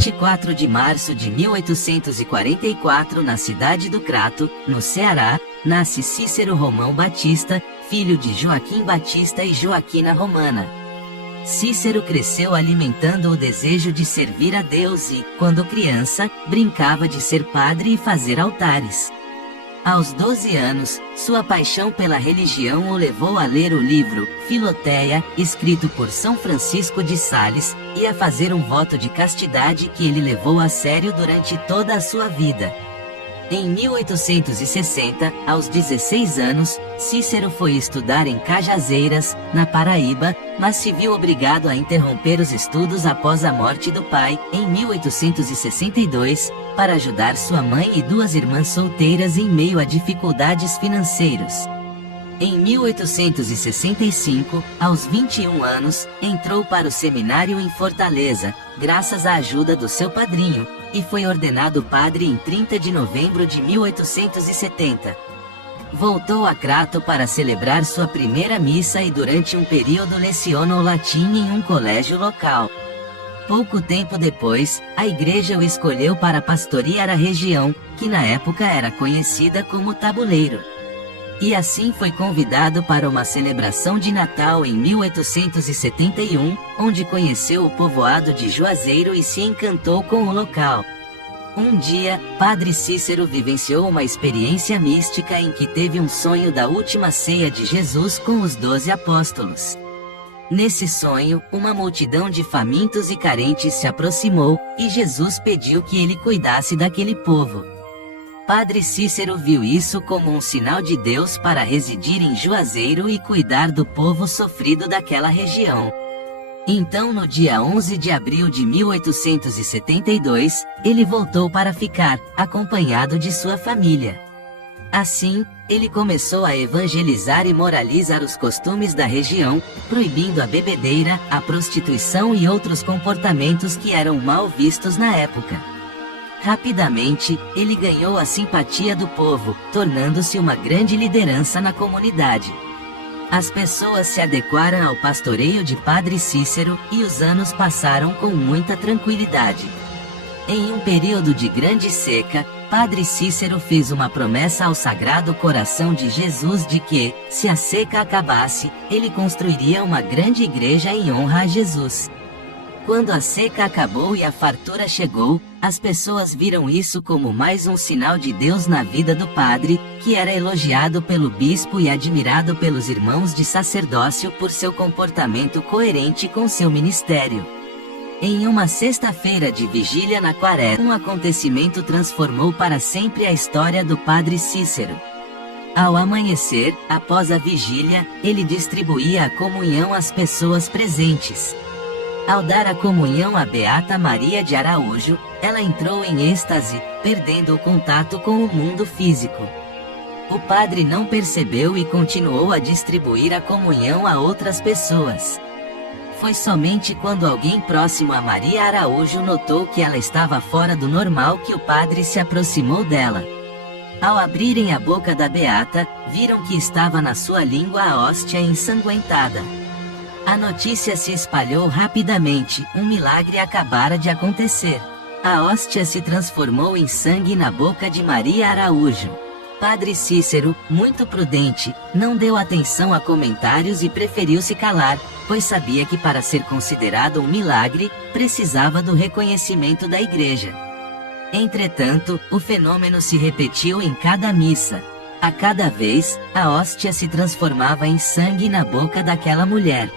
24 de março de 1844, na cidade do Crato, no Ceará, nasce Cícero Romão Batista, filho de Joaquim Batista e Joaquina Romana. Cícero cresceu alimentando o desejo de servir a Deus e, quando criança, brincava de ser padre e fazer altares. Aos 12 anos, sua paixão pela religião o levou a ler o livro Filoteia, escrito por São Francisco de Sales, e a fazer um voto de castidade que ele levou a sério durante toda a sua vida. Em 1860, aos 16 anos, Cícero foi estudar em Cajazeiras, na Paraíba, mas se viu obrigado a interromper os estudos após a morte do pai, em 1862, para ajudar sua mãe e duas irmãs solteiras em meio a dificuldades financeiras. Em 1865, aos 21 anos, entrou para o seminário em Fortaleza, graças à ajuda do seu padrinho, e foi ordenado padre em 30 de novembro de 1870. Voltou a Crato para celebrar sua primeira missa e durante um período lecionou latim em um colégio local. Pouco tempo depois, a igreja o escolheu para pastorear a região, que na época era conhecida como Tabuleiro. E assim foi convidado para uma celebração de Natal em 1871, onde conheceu o povoado de Juazeiro e se encantou com o local. Um dia, Padre Cícero vivenciou uma experiência mística em que teve um sonho da última ceia de Jesus com os 12 apóstolos. Nesse sonho, uma multidão de famintos e carentes se aproximou, e Jesus pediu que ele cuidasse daquele povo. Padre Cícero viu isso como um sinal de Deus para residir em Juazeiro e cuidar do povo sofrido daquela região. Então, no dia 11 de abril de 1872, ele voltou para ficar, acompanhado de sua família. Assim, ele começou a evangelizar e moralizar os costumes da região, proibindo a bebedeira, a prostituição e outros comportamentos que eram mal vistos na época. Rapidamente, ele ganhou a simpatia do povo, tornando-se uma grande liderança na comunidade. As pessoas se adequaram ao pastoreio de Padre Cícero, e os anos passaram com muita tranquilidade. Em um período de grande seca, Padre Cícero fez uma promessa ao Sagrado Coração de Jesus de que, se a seca acabasse, ele construiria uma grande igreja em honra a Jesus. Quando a seca acabou e a fartura chegou, as pessoas viram isso como mais um sinal de Deus na vida do padre, que era elogiado pelo bispo e admirado pelos irmãos de sacerdócio por seu comportamento coerente com seu ministério. Em uma sexta-feira de vigília na Quaresma, um acontecimento transformou para sempre a história do Padre Cícero. Ao amanhecer, após a vigília, ele distribuía a comunhão às pessoas presentes. Ao dar a comunhão a Beata Maria de Araújo, ela entrou em êxtase, perdendo o contato com o mundo físico. O padre não percebeu e continuou a distribuir a comunhão a outras pessoas. Foi somente quando alguém próximo a Maria Araújo notou que ela estava fora do normal que o padre se aproximou dela. Ao abrirem a boca da Beata, viram que estava na sua língua a hóstia ensanguentada. A notícia se espalhou rapidamente, um milagre acabara de acontecer. A hóstia se transformou em sangue na boca de Maria Araújo. Padre Cícero, muito prudente, não deu atenção a comentários e preferiu se calar, pois sabia que para ser considerado um milagre, precisava do reconhecimento da igreja. Entretanto, o fenômeno se repetiu em cada missa. A cada vez, a hóstia se transformava em sangue na boca daquela mulher.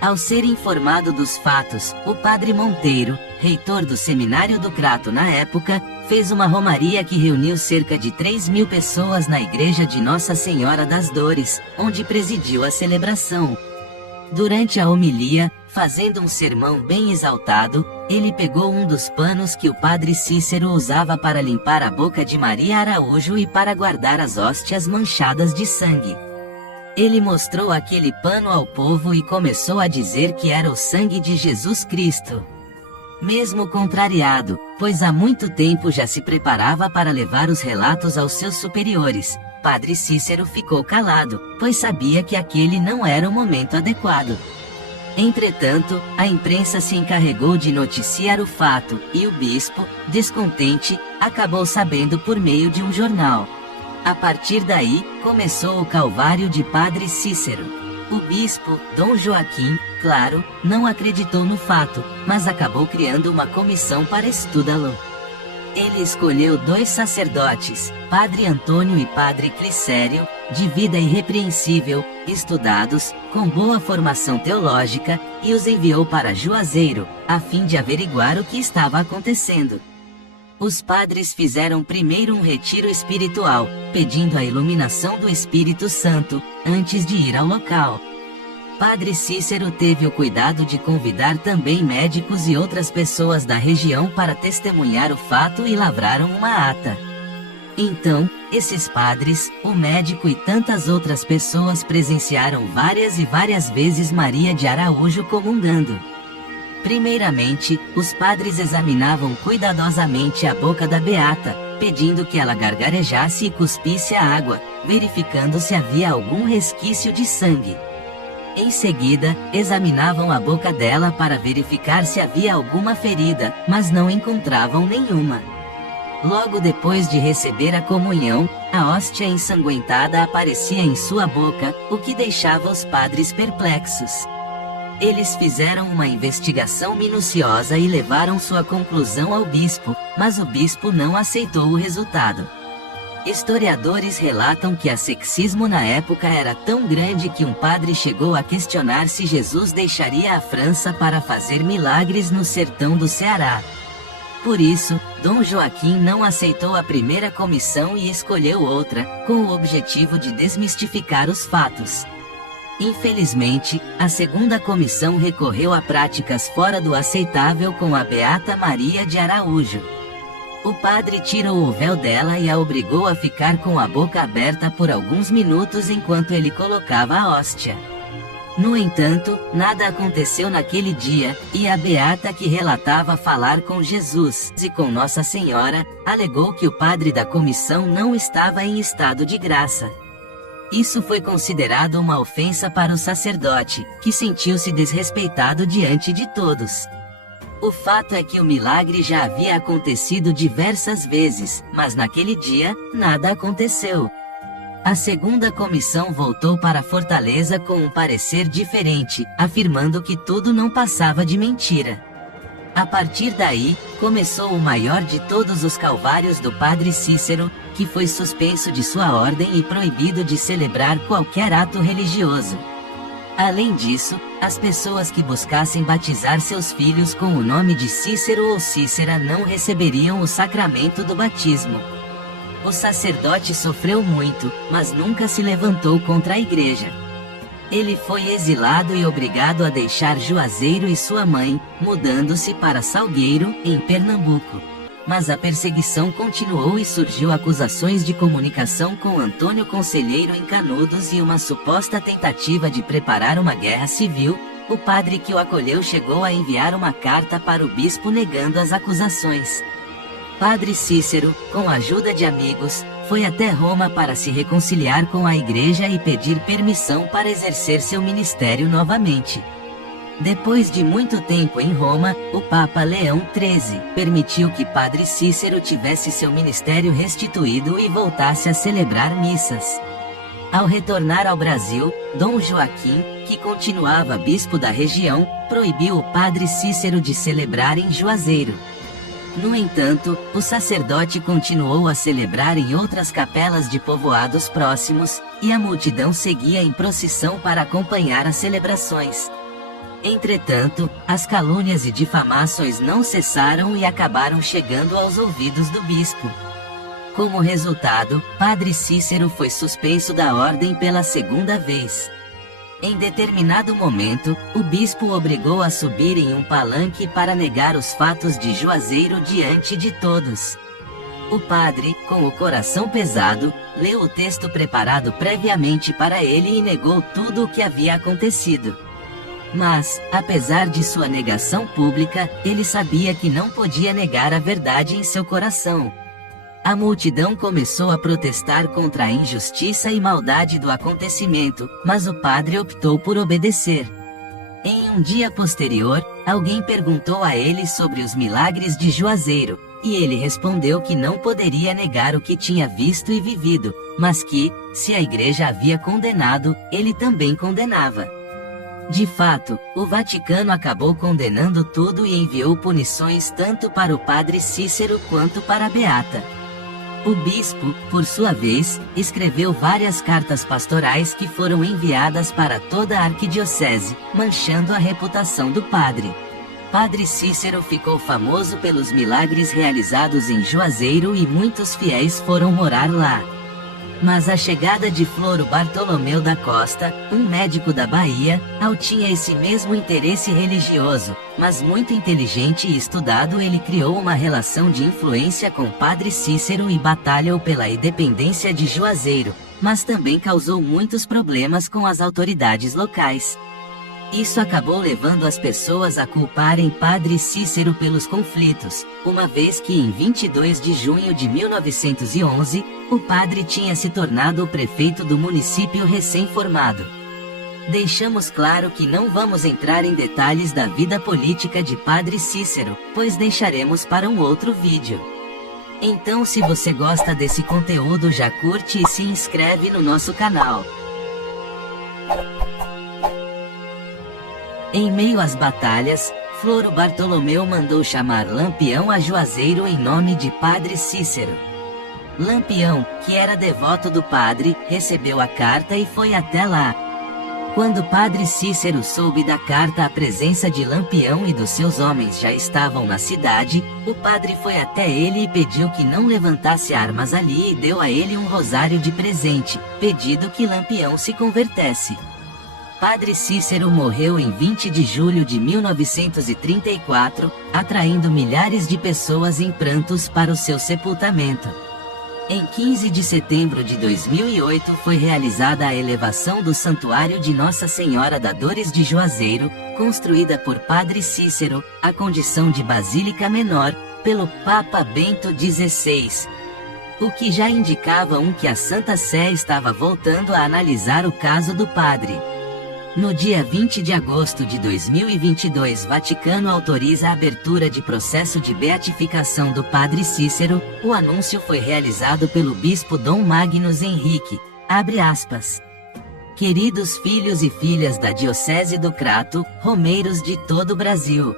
Ao ser informado dos fatos, o padre Monteiro, reitor do seminário do Crato na época, fez uma romaria que reuniu cerca de 3.000 pessoas na igreja de Nossa Senhora das Dores, onde presidiu a celebração. Durante a homilia, fazendo um sermão bem exaltado, ele pegou um dos panos que o padre Cícero usava para limpar a boca de Maria Araújo e para guardar as hóstias manchadas de sangue. Ele mostrou aquele pano ao povo e começou a dizer que era o sangue de Jesus Cristo. Mesmo contrariado, pois há muito tempo já se preparava para levar os relatos aos seus superiores, Padre Cícero ficou calado, pois sabia que aquele não era o momento adequado. Entretanto, a imprensa se encarregou de noticiar o fato, e o bispo, descontente, acabou sabendo por meio de um jornal. A partir daí, começou o calvário de Padre Cícero. O bispo, Dom Joaquim, claro, não acreditou no fato, mas acabou criando uma comissão para estudá-lo. Ele escolheu 2 sacerdotes, Padre Antônio e Padre Clicério, de vida irrepreensível, estudados, com boa formação teológica, e os enviou para Juazeiro, a fim de averiguar o que estava acontecendo. Os padres fizeram primeiro um retiro espiritual, pedindo a iluminação do Espírito Santo, antes de ir ao local. Padre Cícero teve o cuidado de convidar também médicos e outras pessoas da região para testemunhar o fato e lavraram uma ata. Então, esses padres, o médico e tantas outras pessoas presenciaram várias e várias vezes Maria de Araújo comungando. Primeiramente, os padres examinavam cuidadosamente a boca da beata, pedindo que ela gargarejasse e cuspisse a água, verificando se havia algum resquício de sangue. Em seguida, examinavam a boca dela para verificar se havia alguma ferida, mas não encontravam nenhuma. Logo depois de receber a comunhão, a hóstia ensanguentada aparecia em sua boca, o que deixava os padres perplexos. Eles fizeram uma investigação minuciosa e levaram sua conclusão ao bispo, mas o bispo não aceitou o resultado. Historiadores relatam que o sexismo na época era tão grande que um padre chegou a questionar se Jesus deixaria a França para fazer milagres no sertão do Ceará. Por isso, Dom Joaquim não aceitou a primeira comissão e escolheu outra, com o objetivo de desmistificar os fatos. Infelizmente, a segunda comissão recorreu a práticas fora do aceitável com a Beata Maria de Araújo. O padre tirou o véu dela e a obrigou a ficar com a boca aberta por alguns minutos enquanto ele colocava a hóstia. No entanto, nada aconteceu naquele dia, e a beata que relatava falar com Jesus e com Nossa Senhora, alegou que o padre da comissão não estava em estado de graça. Isso foi considerado uma ofensa para o sacerdote, que sentiu-se desrespeitado diante de todos. O fato é que o milagre já havia acontecido diversas vezes, mas naquele dia, nada aconteceu. A segunda comissão voltou para Fortaleza com um parecer diferente, afirmando que tudo não passava de mentira. A partir daí, começou o maior de todos os calvários do Padre Cícero, que foi suspenso de sua ordem e proibido de celebrar qualquer ato religioso. Além disso, as pessoas que buscassem batizar seus filhos com o nome de Cícero ou Cícera não receberiam o sacramento do batismo. O sacerdote sofreu muito, mas nunca se levantou contra a igreja. Ele foi exilado e obrigado a deixar Juazeiro e sua mãe, mudando-se para Salgueiro, em Pernambuco. Mas a perseguição continuou e surgiu acusações de comunicação com Antônio Conselheiro em Canudos e uma suposta tentativa de preparar uma guerra civil. O padre que o acolheu chegou a enviar uma carta para o bispo negando as acusações. Padre Cícero, com a ajuda de amigos, foi até Roma para se reconciliar com a igreja e pedir permissão para exercer seu ministério novamente. Depois de muito tempo em Roma, o Papa Leão XIII permitiu que Padre Cícero tivesse seu ministério restituído e voltasse a celebrar missas. Ao retornar ao Brasil, Dom Joaquim, que continuava bispo da região, proibiu o Padre Cícero de celebrar em Juazeiro. No entanto, o sacerdote continuou a celebrar em outras capelas de povoados próximos, e a multidão seguia em procissão para acompanhar as celebrações. Entretanto, as calúnias e difamações não cessaram e acabaram chegando aos ouvidos do bispo. Como resultado, Padre Cícero foi suspenso da ordem pela segunda vez. Em determinado momento, o bispo o obrigou a subir em um palanque para negar os fatos de Juazeiro diante de todos. O padre, com o coração pesado, leu o texto preparado previamente para ele e negou tudo o que havia acontecido. Mas, apesar de sua negação pública, ele sabia que não podia negar a verdade em seu coração. A multidão começou a protestar contra a injustiça e maldade do acontecimento, mas o padre optou por obedecer. Em um dia posterior, alguém perguntou a ele sobre os milagres de Juazeiro, e ele respondeu que não poderia negar o que tinha visto e vivido, mas que, se a igreja havia condenado, ele também condenava. De fato, o Vaticano acabou condenando tudo e enviou punições tanto para o padre Cícero quanto para a beata. O bispo, por sua vez, escreveu várias cartas pastorais que foram enviadas para toda a arquidiocese, manchando a reputação do padre. Padre Cícero ficou famoso pelos milagres realizados em Juazeiro e muitos fiéis foram morar lá. Mas a chegada de Floro Bartolomeu da Costa, um médico da Bahia, tinha esse mesmo interesse religioso, mas muito inteligente e estudado, ele criou uma relação de influência com Padre Cícero e batalhou pela independência de Juazeiro, mas também causou muitos problemas com as autoridades locais. Isso acabou levando as pessoas a culparem Padre Cícero pelos conflitos, uma vez que em 22 de junho de 1911, o padre tinha se tornado o prefeito do município recém-formado. Deixamos claro que não vamos entrar em detalhes da vida política de Padre Cícero, pois deixaremos para um outro vídeo. Então, se você gosta desse conteúdo, já curte e se inscreve no nosso canal. Em meio às batalhas, Floro Bartolomeu mandou chamar Lampião a Juazeiro em nome de Padre Cícero. Lampião, que era devoto do padre, recebeu a carta e foi até lá. Quando Padre Cícero soube da carta, a presença de Lampião e dos seus homens já estavam na cidade, o padre foi até ele e pediu que não levantasse armas ali e deu a ele um rosário de presente, pedindo que Lampião se convertesse. Padre Cícero morreu em 20 de julho de 1934, atraindo milhares de pessoas em prantos para o seu sepultamento. Em 15 de setembro de 2008 foi realizada a elevação do Santuário de Nossa Senhora da Dores de Juazeiro, construída por Padre Cícero, à condição de basílica menor, pelo Papa Bento XVI. O que já indicava que a Santa Sé estava voltando a analisar o caso do padre. No dia 20 de agosto de 2022, Vaticano autoriza a abertura de processo de beatificação do Padre Cícero. O anúncio foi realizado pelo bispo Dom Magnus Henrique. Abre aspas. Queridos filhos e filhas da Diocese do Crato, romeiros de todo o Brasil.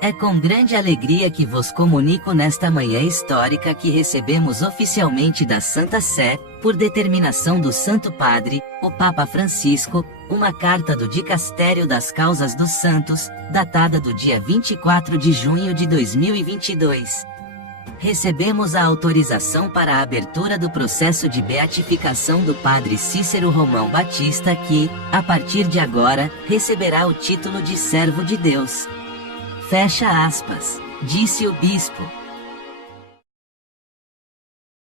É com grande alegria que vos comunico nesta manhã histórica que recebemos oficialmente da Santa Sé, por determinação do Santo Padre, o Papa Francisco, uma carta do Dicastério das Causas dos Santos, datada do dia 24 de junho de 2022. Recebemos a autorização para a abertura do processo de beatificação do Padre Cícero Romão Batista que, a partir de agora, receberá o título de servo de Deus. Fecha aspas, disse o bispo.